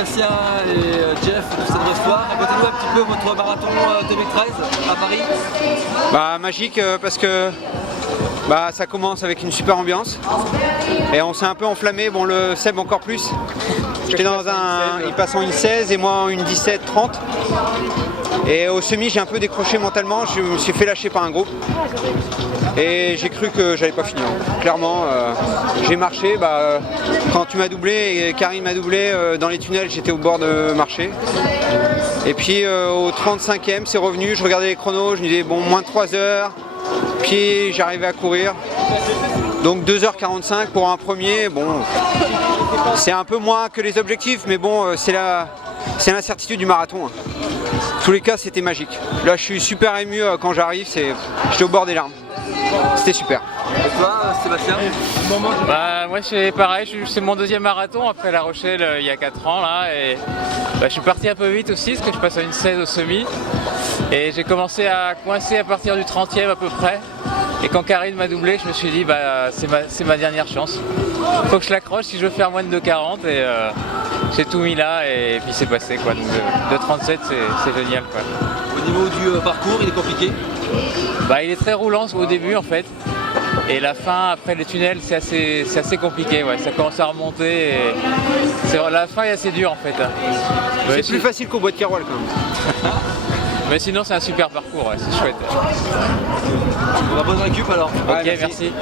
Sébastien et Jeff de Stade d'Espoir. Racontez-nous un petit peu votre marathon 2013 à Paris. Bah, magique parce que ça commence avec une super ambiance et on s'est un peu enflammé, bon le Seb encore plus. J'étais dans il passe en 1.16 et moi en 1.17.30 et au semi j'ai un peu décroché mentalement, je me suis fait lâcher par un groupe et j'ai cru que j'allais pas finir. Clairement j'ai marché, quand tu m'as doublé et Karine m'a doublé dans les tunnels, j'étais au bord de marcher. Et puis au 35e c'est revenu, je regardais les chronos, je me disais bon moins de 3 heures, puis j'arrivais à courir. Donc 2h45 pour un premier, bon c'est un peu moins que les objectifs, mais bon c'est l'incertitude du marathon. En tous les cas c'était magique. Là je suis super ému quand j'arrive, j'étais au bord des larmes. C'était super. Et toi Sébastien? Moi c'est pareil, c'est mon deuxième marathon après La Rochelle il y a 4 ans là, et je suis parti un peu vite aussi parce que je passe à 1.16 au semi et j'ai commencé à coincer à partir du 30e à peu près. Et quand Karine m'a doublé, je me suis dit c'est ma dernière chance. Faut que je l'accroche si je veux faire moins de 2.40 et j'ai tout mis là et puis c'est passé quoi. Donc de 37 c'est génial quoi. Au niveau du parcours, il est compliqué? Il est très roulant au début en fait. Et la fin, après les tunnels, c'est assez compliqué, ouais. Ça commence à remonter et la fin est assez dure en fait. C'est plus facile qu'au bois de Keroual quand même. Mais sinon c'est un super parcours, ouais, c'est chouette. On va bonne récup alors. Ok, merci.